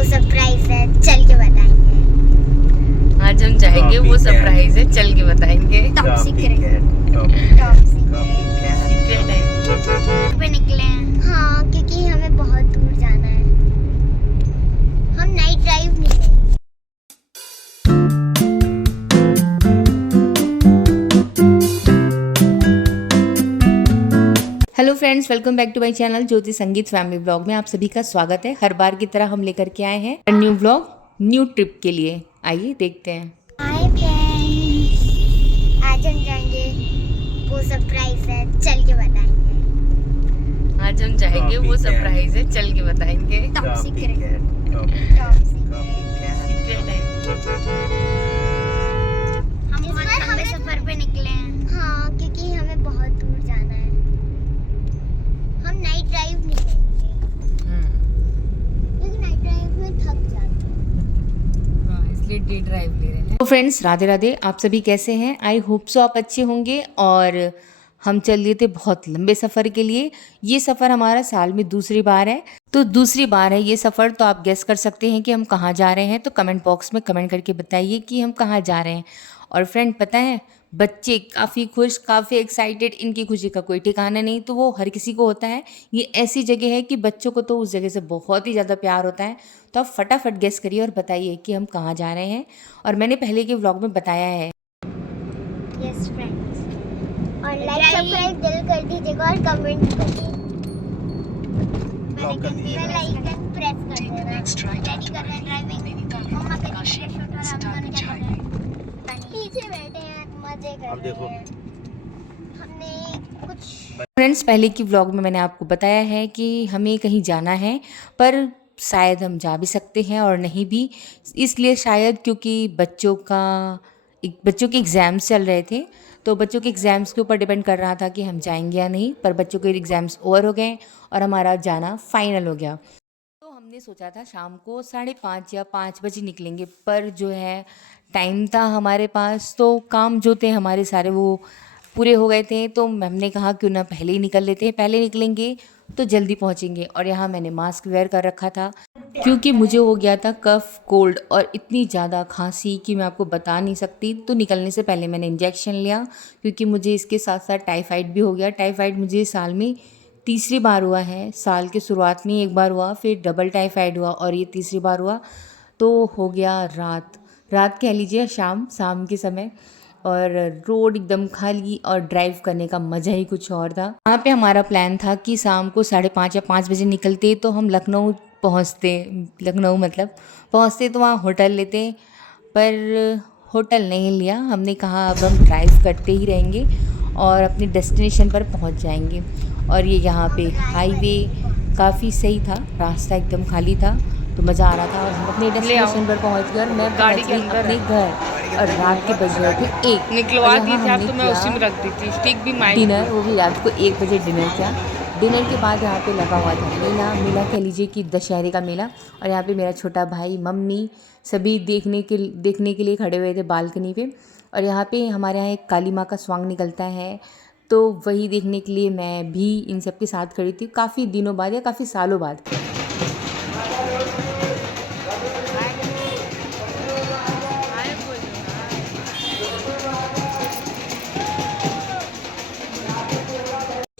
वो सरप्राइज है, चल के बताएंगे। आज हम जाएंगे, वो सरप्राइज है, चल के बताएंगे। टॉप सीक्रेट है। पे निकले हैं। हाँ, क्योंकि हमें बहुत दूर जाना है। हम नाइट ड्राइव नहीं लेंगे। Hello friends, welcome back to my channel Jyoti Sangeet family blog में आप सभी का स्वागत है। हर बार की तरह हम लेकर के आए हैं न्यू ब्लॉग, न्यू ट्रिप के लिए। आइए देखते हैं। हाय फ्रेंड्स, आज हम जाएंगे, वो सरप्राइज है, चल के बताएंगे। आज हम जाएंगे, वो सरप्राइज है, चल के बताएंगे। टॉप सीक्रेट है। हम बहुत लंबे सफर पे निकले हैं। हाँ, क्योंकि हमें बहुत दूर जाना है। हम नाइट ड्राइव नहीं लेंगे, क्योंकि नाइट ड्राइव में थक जाते हैं। हाँ, इसलिए डे ड्राइव ले रहे हैं। तो फ्रेंड्स, राधे राधे। आप सभी कैसे हैं? आई होप सो आप अच्छे होंगे। और हम चल लिए थे बहुत लंबे सफ़र के लिए। ये सफ़र हमारा साल में दूसरी बार है। तो दूसरी बार है ये सफ़र, तो आप गेस कर सकते हैं कि हम कहाँ जा रहे हैं। तो कमेंट बॉक्स में कमेंट करके बताइए कि हम कहाँ जा रहे हैं। और फ्रेंड, पता है, बच्चे काफ़ी खुश, काफ़ी एक्साइटेड, इनकी खुशी का कोई ठिकाना नहीं। तो वो हर किसी को होता है। ये ऐसी जगह है कि बच्चों को तो उस जगह से बहुत ही ज़्यादा प्यार होता है। तो आप फटाफट गेस करिए और बताइए कि हम कहाँ जा रहे हैं। और मैंने पहले के व्लॉग में बताया है। यस फ्रेंड्स, और लाइक सब्सक्राइब दिल कर दीजिएगा और कमेंट करिए। बेल आइकन प्रेस कर देना। रेडी कर रहे हैं ड्राइविंग। मम्मा के पीछे शूट और हम दोनों क्या कर रहे हैं? पीछे बैठे हैं, मजे कर रहे हैं। हमने कुछ फ्रेंड्स, पहले की व्लॉग में मैंने आपको बताया है कि हमें कहीं जाना है, पर शायद हम जा भी सकते हैं और नहीं भी। इसलिए शायद, क्योंकि बच्चों के एग्ज़ाम्स चल रहे थे। तो बच्चों के एग्ज़ाम्स के ऊपर डिपेंड कर रहा था कि हम जाएंगे या नहीं। पर बच्चों के एग्ज़ाम्स ओवर हो गए और हमारा जाना फाइनल हो गया। तो हमने सोचा था शाम को 5:30 या 5 बजे निकलेंगे। पर जो है, टाइम था हमारे पास, तो काम जो थे हमारे सारे वो पूरे हो गए थे। तो हमने कहा क्यों ना पहले ही निकल लेते हैं, पहले निकलेंगे तो जल्दी पहुंचेंगे। और यहाँ मैंने मास्क वेयर कर रखा था, क्योंकि मुझे हो गया था कफ़ कोल्ड और इतनी ज़्यादा खांसी कि मैं आपको बता नहीं सकती। तो निकलने से पहले मैंने इंजेक्शन लिया, क्योंकि मुझे इसके साथ साथ टाइफाइड भी हो गया। टाइफाइड मुझे साल में तीसरी बार हुआ है। साल के शुरुआत में एक बार हुआ, फिर डबल टाइफाइड हुआ और ये तीसरी बार हुआ। तो हो गया रात कह लीजिए, शाम के समय। और रोड एकदम खाली और ड्राइव करने का मज़ा ही कुछ और था। वहाँ पे हमारा प्लान था कि शाम को 5:30 या 5 बजे निकलते तो हम लखनऊ पहुँचते तो वहाँ होटल लेते। पर होटल नहीं लिया। हमने कहा अब हम ड्राइव करते ही रहेंगे और अपने डेस्टिनेशन पर पहुँच जाएंगे। और ये यहाँ पे हाईवे काफ़ी सही था, रास्ता एकदम खाली था, तो मज़ा आ रहा था। और हम अपने डेस्टिनेशन पर पहुँच गए और मैं पहुँच गई अपने घर। और रात के बज रहे थे 1। निकलवा और दी यहाँ थी आप, हमने तो मैं उसी में किया रख दी थी स्टिक भी माइक डिनर, वो भी रात को 1 बजे डिनर किया। डिनर के बाद यहाँ पे लगा हुआ था मेला कह लीजिए कि दशहरे का मेला। और यहाँ पे मेरा छोटा भाई, मम्मी, सभी देखने के लिए खड़े हुए थे बालकनी पे। और यहाँ पे हमारे यहाँ एक काली माँ का स्वांग निकलता है, तो वही देखने के लिए मैं भी इन सब के साथ खड़ी थी, काफ़ी दिनों बाद या काफ़ी सालों बाद।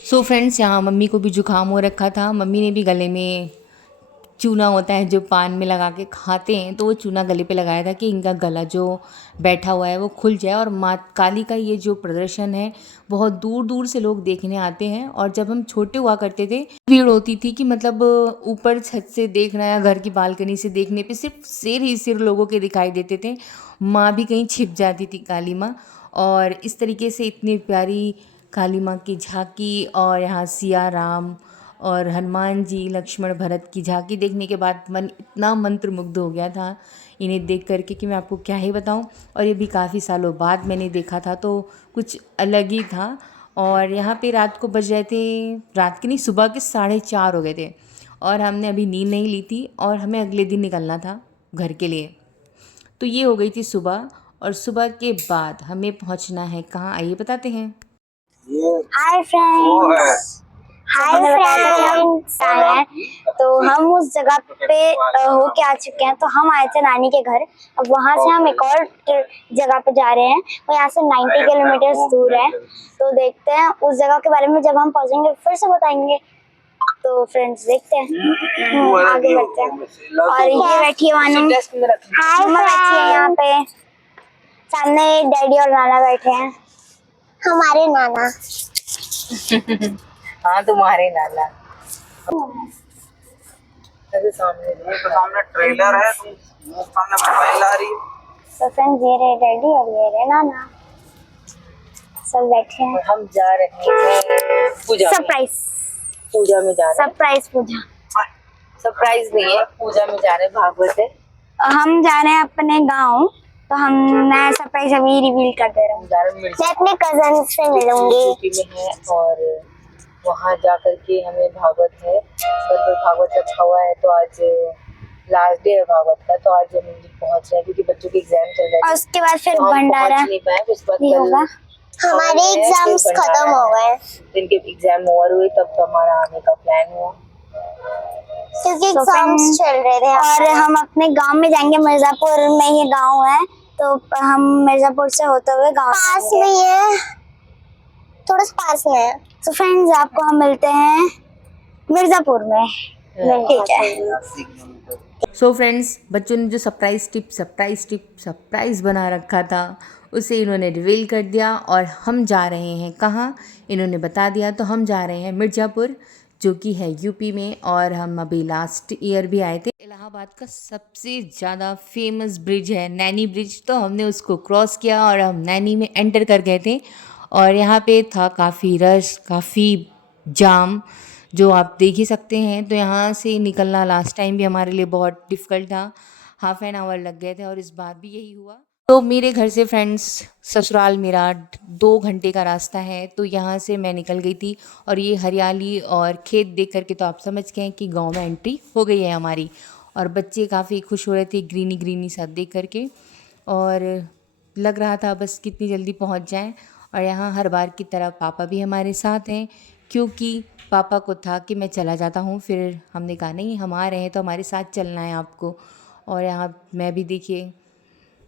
सो फ्रेंड्स, यहाँ मम्मी को भी जुकाम हो रखा था। मम्मी ने भी गले में चूना होता है जो पान में लगा के खाते हैं, तो वो चूना गले पे लगाया था कि इनका गला जो बैठा हुआ है वो खुल जाए। और माँ काली का ये जो प्रदर्शन है, बहुत दूर दूर से लोग देखने आते हैं। और जब हम छोटे हुआ करते थे, भीड़ होती थी कि मतलब ऊपर छत से देखना या घर की बालकनी से देखने पे सिर्फ सिर ही सिर लोगों के दिखाई देते थे। माँ भी कहीं छिप जाती थी, काली माँ। और इस तरीके से इतनी प्यारी काली माँ की झांकी, और यहाँ सिया राम और हनुमान जी, लक्ष्मण, भरत की झांकी देखने के बाद मन इतना मंत्रमुग्ध हो गया था इन्हें देख करके कि मैं आपको क्या ही बताऊं। और ये भी काफ़ी सालों बाद मैंने देखा था, तो कुछ अलग ही था। और यहाँ पे रात को बज रहे थे, रात के नहीं, सुबह के 4:30 हो गए थे। और हमने अभी नींद नहीं ली थी और हमें अगले दिन निकलना था घर के लिए। तो ये हो गई थी सुबह। और सुबह के बाद हमें पहुँचना है कहाँ, आइए बताते हैं। हाय फ्रेंड्स, हाय फ्रेंड्स, तो हम उस जगह पे होके आ चुके हैं। तो हम आए थे नानी के घर। अब वहां से हम एक और जगह पे जा रहे हैं, वो यहाँ से 90 किलोमीटर दूर है। तो देखते हैं उस जगह के बारे में, जब हम पहुंचेंगे फिर से बताएंगे। तो फ्रेंड्स देखते हैं, आगे बढ़ते हैं। और ये बैठी है मानू, हाय बैठी है यहाँ पे। सामने डैडी और नाना बैठे हैं, हमारे नाना। हाँ, तुम्हारे नाना। सामने ट्रेलर है, तुम सामने मोबाइल ला रही है। तो फ्रेंड्स ये रहे डैडी और ये रहे नाना, सब बैठे हैं। हम जा रहे हैं पूजा सरप्राइज, पूजा में जा रहे हैं। सरप्राइज पूजा, सरप्राइज नहीं है, पूजा में जा रहे हैं। भागवत है। हम जा रहे हैं अपने गांव। तो मैं सरप्राइज अभी रिवील कर दे रहा हूँ। मैं अपने कजन से मिलूंगी। यूपी में है और वहाँ जा करके हमें भागवत है, भागवत रखा हुआ है। तो आज लास्ट डे है भागवत का। तो आज हम पहुँच रहे हैं क्योंकि बच्चों के एग्जाम चल रहे हैं। और उसके बाद फिर भंडारा नहीं पाए, उसके बाद होगा। हमारे एग्जाम्स खत्म हो गए। इनके एग्जाम ओवर हुए तब तो हमारा आने का प्लान हुआ, क्योंकि एग्जाम्स चल रहे थे। और हम अपने गांव में जाएंगे, मिर्जापुर में ये गांव है। तो हम मिर्जापुर से होते हुए गांव पास में ही है, थोड़ा सा पास में है। तो फ्रेंड्स आपको हम मिलते हैं मिर्जापुर में। ठीक है। सो फ्रेंड्स, बच्चों ने जो सरप्राइज बना रखा था उसे इन्होंने रिवील कर दिया। और हम जा रहे हैं कहाँ, इन्होंने बता दिया। तो हम जा रहे हैं मिर्ज़ापुर, जो कि है यूपी में। और हम अभी लास्ट ईयर भी आए थे। इलाहाबाद का सबसे ज़्यादा फेमस ब्रिज है नैनी ब्रिज। तो हमने उसको क्रॉस किया और हम नैनी में एंटर कर गए थे। और यहाँ पे था काफ़ी रश, काफ़ी जाम, जो आप देख ही सकते हैं। तो यहाँ से निकलना लास्ट टाइम भी हमारे लिए बहुत डिफ़िकल्ट था, हाफ एन आवर लग गए थे। और इस बार भी यही हुआ। तो मेरे घर से फ्रेंड्स ससुराल मेरा 2 घंटे का रास्ता है। तो यहाँ से मैं निकल गई थी और ये हरियाली और खेत देख करके तो आप समझ गए हैं कि गांव में एंट्री हो गई है हमारी। और बच्चे काफ़ी खुश हो रहे थे ग्रीनी ग्रीनी सा देख करके। और लग रहा था बस कितनी जल्दी पहुँच जाएँ। और यहाँ हर बार की तरह पापा भी हमारे साथ हैं, क्योंकि पापा को था कि मैं चला जाता हूँ। फिर हमने कहा नहीं, हम आ रहे हैं तो हमारे साथ चलना है आपको। और यहाँ मैं भी देखिए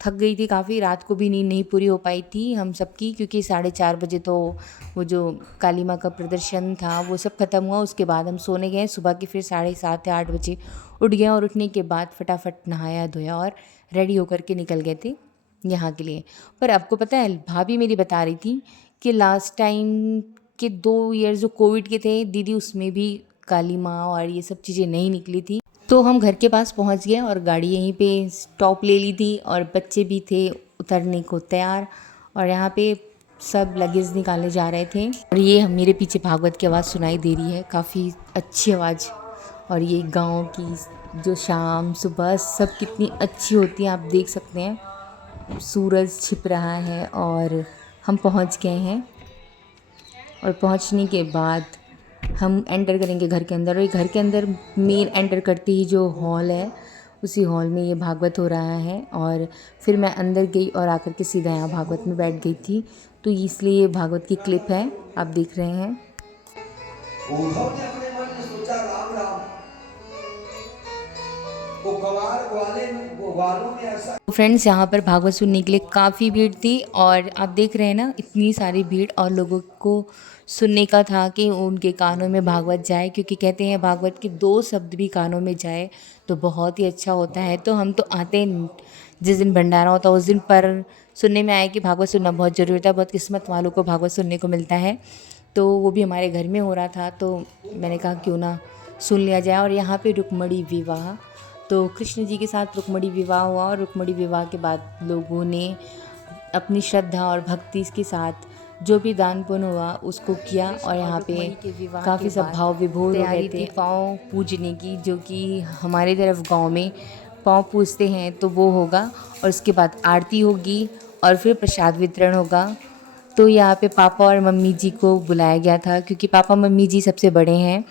थक गई थी काफ़ी, रात को भी नींद नहीं पूरी हो पाई थी हम सबकी, क्योंकि 4:30 बजे तो वो जो काली माँ का प्रदर्शन था वो सब ख़त्म हुआ। उसके बाद हम सोने गए। सुबह के फिर 7:30 या 8 बजे उठ गए। और उठने के बाद फटाफट नहाया धोया और रेडी होकर के निकल गए थे यहाँ के लिए। पर आपको पता है, भाभी मेरी बता रही थी कि लास्ट टाइम के 2 ईयर्स जो कोविड के थे दीदी, उसमें भी काली माँ और ये सब चीज़ें नहीं निकली थी। तो हम घर के पास पहुंच गए और गाड़ी यहीं पे स्टॉप ले ली थी। और बच्चे भी थे उतरने को तैयार। और यहाँ पे सब लगेज निकाले जा रहे थे। और ये मेरे पीछे भागवत की आवाज़ सुनाई दे रही है, काफ़ी अच्छी आवाज़। और ये गांव की जो शाम सुबह सब कितनी अच्छी होती है, आप देख सकते हैं। सूरज छिप रहा है और हम पहुँच गए हैं। और पहुँचने के बाद हम एंटर करेंगे घर के अंदर। और घर के अंदर मेन एंटर करते ही जो हॉल है, उसी हॉल में ये भागवत हो रहा है। और फिर मैं अंदर गई और आकर के सीधा यहाँ भागवत में बैठ गई थी। तो इसलिए ये भागवत की क्लिप है, आप देख रहे हैं। उद्धव ने अपने मन में सोचा राम राम, तो ग्वालों में ऐसा। फ्रेंड्स, यहाँ पर भागवत सुनने के लिए काफ़ी भीड़ थी। और आप देख रहे हैं ना, इतनी सारी भीड़। और लोगों को सुनने का था कि उनके कानों में भागवत जाए, क्योंकि कहते हैं भागवत के 2 शब्द भी कानों में जाए तो बहुत ही अच्छा होता है। तो हम तो आते जिस दिन भंडारा होता उस दिन, पर सुनने में आया कि भागवत सुनना बहुत ज़रूरी होता है, बहुत किस्मत वालों को भागवत सुनने को मिलता है। तो वो भी हमारे घर में हो रहा था, तो मैंने कहा क्यों ना सुन लिया जाए। और यहाँ पे रुक्मणी विवाह, तो कृष्ण जी के साथ रुक्मणी विवाह हुआ। और रुक्मणी विवाह के बाद लोगों ने अपनी श्रद्धा और भक्ति के साथ जो भी दान पुण्य हुआ उसको किया। और यहाँ पे काफ़ी सब भाव विभोर हो गए थे पाँव पूजने की, जो कि हमारे तरफ गांव में पाँव पूजते हैं तो वो होगा। और उसके बाद आरती होगी और फिर प्रसाद वितरण होगा। तो यहाँ पे पापा और मम्मी जी को बुलाया गया था, क्योंकि पापा मम्मी जी सबसे बड़े हैं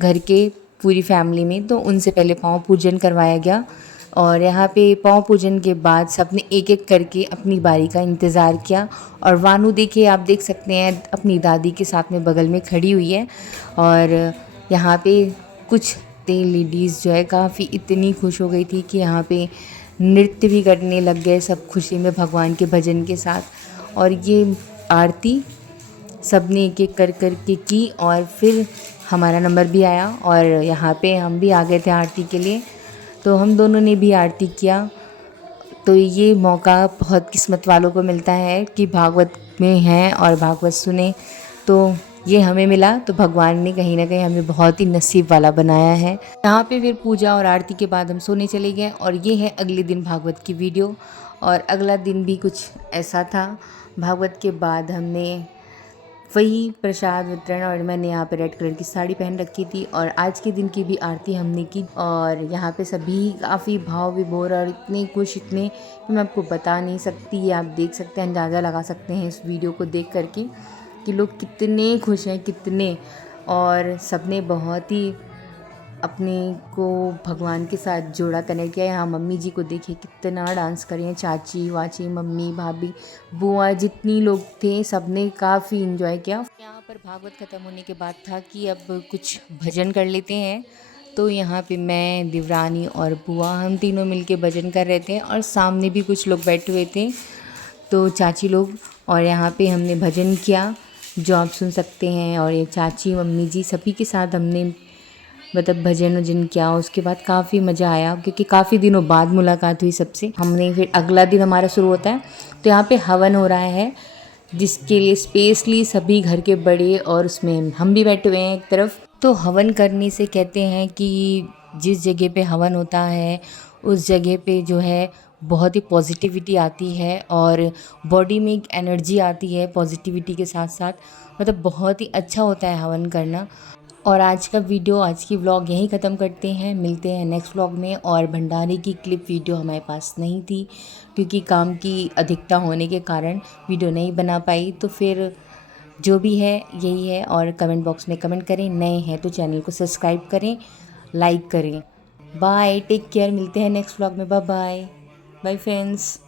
घर के पूरी फैमिली में। तो उनसे पहले पाँव पूजन करवाया गया। और यहाँ पे पाँव पूजन के बाद सबने एक एक करके अपनी बारी का इंतज़ार किया। और वानू देखिए, आप देख सकते हैं अपनी दादी के साथ में बगल में खड़ी हुई है। और यहाँ पे कुछ लेडीज़ जो है काफ़ी इतनी खुश हो गई थी कि यहाँ पे नृत्य भी करने लग गए सब खुशी में भगवान के भजन के साथ। और ये आरती सबने एक एक कर के की और फिर हमारा नंबर भी आया और यहाँ पे हम भी आ गए थे आरती के लिए, तो हम दोनों ने भी आरती किया। तो ये मौका बहुत किस्मत वालों को मिलता है कि भागवत में हैं और भागवत सुने, तो ये हमें मिला। तो भगवान ने कहीं ना कहीं हमें बहुत ही नसीब वाला बनाया है। यहाँ पे फिर पूजा और आरती के बाद हम सोने चले गए और ये है अगले दिन भागवत की वीडियो। और अगला दिन भी कुछ ऐसा था। भागवत के बाद हमने वही प्रसाद वितरण, और मैंने यहाँ पे रेड कलर की साड़ी पहन रखी थी। और आज के दिन की भी आरती हमने की और यहाँ पे सभी काफ़ी भाव विभोर और इतने खुश, इतने कि मैं आपको बता नहीं सकती। आप देख सकते हैं, अंदाज़ा लगा सकते हैं इस वीडियो को देख करके कि लोग कितने खुश हैं, कितने। और सबने बहुत ही अपने को भगवान के साथ जोड़ा, कनेक्ट किया। यहाँ मम्मी जी को देखिए कितना डांस कर रही हैं, चाची वाची, मम्मी भाभी बुआ जितनी लोग थे सबने काफ़ी इन्जॉय किया। यहाँ पर भागवत ख़त्म होने के बाद था कि अब कुछ भजन कर लेते हैं। तो यहाँ पे मैं, देवरानी और बुआ हम तीनों मिलके भजन कर रहे थे और सामने भी कुछ लोग बैठे हुए थे, तो चाची लोग। और यहाँ पे हमने भजन किया जो आप सुन सकते हैं। और ये चाची मम्मी जी सभी के साथ हमने मतलब भजन वजन किया। उसके बाद काफ़ी मज़ा आया क्योंकि काफ़ी दिनों बाद मुलाकात हुई सबसे। हमने फिर अगला दिन हमारा शुरू होता है, तो यहाँ पे हवन हो रहा है जिसके लिए स्पेशली सभी घर के बड़े और उसमें हम भी बैठे हुए हैं एक तरफ। तो हवन करने से कहते हैं कि जिस जगह पे हवन होता है उस जगह पे जो है बहुत ही पॉजिटिविटी आती है और बॉडी में एक एनर्जी आती है पॉजिटिविटी के साथ साथ, मतलब बहुत ही अच्छा होता है हवन करना। और आज का वीडियो, आज की व्लॉग यहीं ख़त्म करते हैं, मिलते हैं नेक्स्ट व्लॉग में। और भंडारे की क्लिप वीडियो हमारे पास नहीं थी क्योंकि काम की अधिकता होने के कारण वीडियो नहीं बना पाई। तो फिर जो भी है यही है। और कमेंट बॉक्स में कमेंट करें, नए हैं तो चैनल को सब्सक्राइब करें, लाइक करें। बाय, टेक केयर, मिलते हैं नेक्स्ट व्लॉग में। Bye bye, bye friends.